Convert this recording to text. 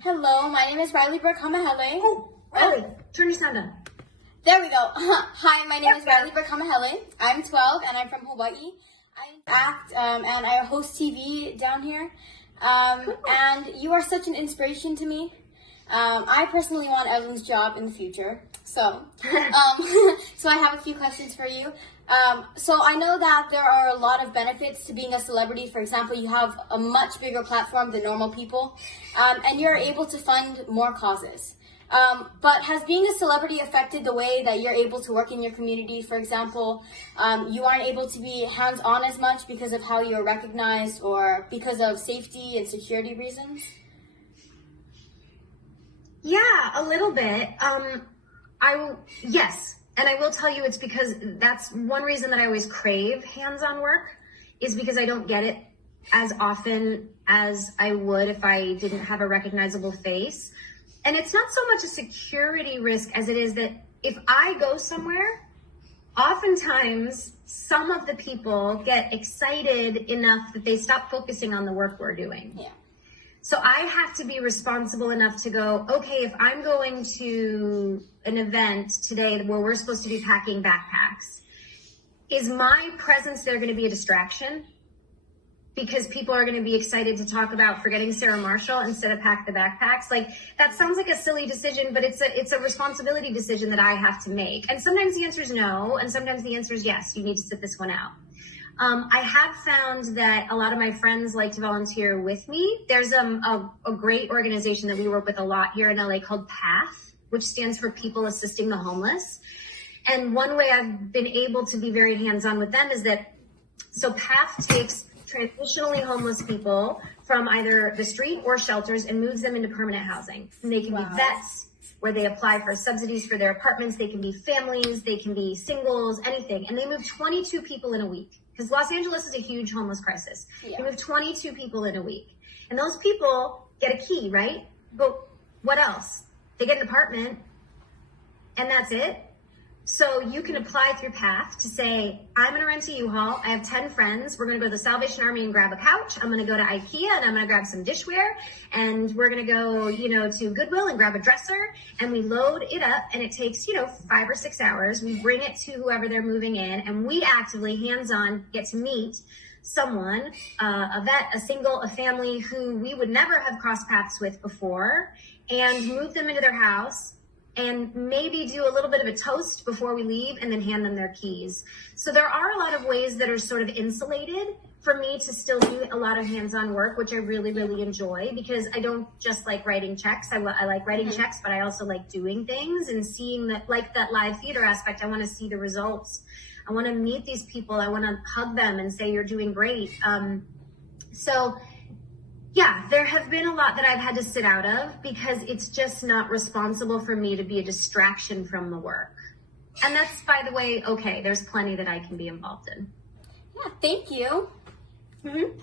Hello, my name is Rylee Brooke. Oh, Rylee, turn your sound on. There we go. Hi, my name is Rylee Brooke. I'm 12 and I'm from Hawaii. I act and I host TV down here. And you are such an inspiration to me. I personally want Evelyn's job in the future. So I have a few questions for you. So I know that there are a lot of benefits to being a celebrity. For example, you have a much bigger platform than normal people, and you're able to fund more causes. But has being a celebrity affected the way that you're able to work in your community? For example, you aren't able to be hands-on as much because of how you're recognized or because of safety and security reasons? Yeah, a little bit. Yes. And I will tell you, it's because that's one reason that I always crave hands-on work, is because I don't get it as often as I would if I didn't have a recognizable face. And it's not so much a security risk as it is that if I go somewhere, oftentimes some of the people get excited enough that they stop focusing on the work we're doing. Yeah. So I have to be responsible enough to go, okay, if I'm going to an event today where we're supposed to be packing backpacks, is my presence there going to be a distraction? Because people are going to be excited to talk about forgetting Sarah Marshall instead of pack the backpacks. Like, that sounds like a silly decision, but it's a responsibility decision that I have to make. And sometimes the answer is no, and sometimes the answer is yes, you need to sit this one out. I have found that a lot of my friends like to volunteer with me. There's a great organization that we work with a lot here in LA called PATH, which stands for People Assisting the Homeless. And one way I've been able to be very hands-on with them is that, so PATH takes transitionally homeless people from either the street or shelters and moves them into permanent housing. And they can be vets, where they apply for subsidies for their apartments. They can be families, they can be singles, anything. And they move 22 people in a week. Because Los Angeles is a huge homeless crisis. Yeah. They move 22 people in a week. And those people get a key, right? But what else? They get an apartment, and that's it. So you can apply through PATH to say, I'm going to rent a U-Haul. I have 10 friends. We're going to go to the Salvation Army and grab a couch. I'm going to go to IKEA and I'm going to grab some dishware. And we're going to go, to Goodwill and grab a dresser. And we load it up, and it takes, 5 or 6 hours. We bring it to whoever they're moving in, and we actively, hands-on, get to meet someone, a vet, a single, a family who we would never have crossed paths with before, and move them into their house, and maybe do a little bit of a toast before we leave, and then hand them their keys. So there are a lot of ways that are sort of insulated for me to still do a lot of hands-on work, which I really, really enjoy, because I don't just like writing checks. I like writing checks, but I also like doing things and seeing that, like that live theater aspect. I want to see the results. I want to meet these people. I want to hug them and say, you're doing great. Yeah, there have been a lot that I've had to sit out of because it's just not responsible for me to be a distraction from the work. And that's, by the way, okay. There's plenty that I can be involved in. Yeah, thank you. Mm-hmm.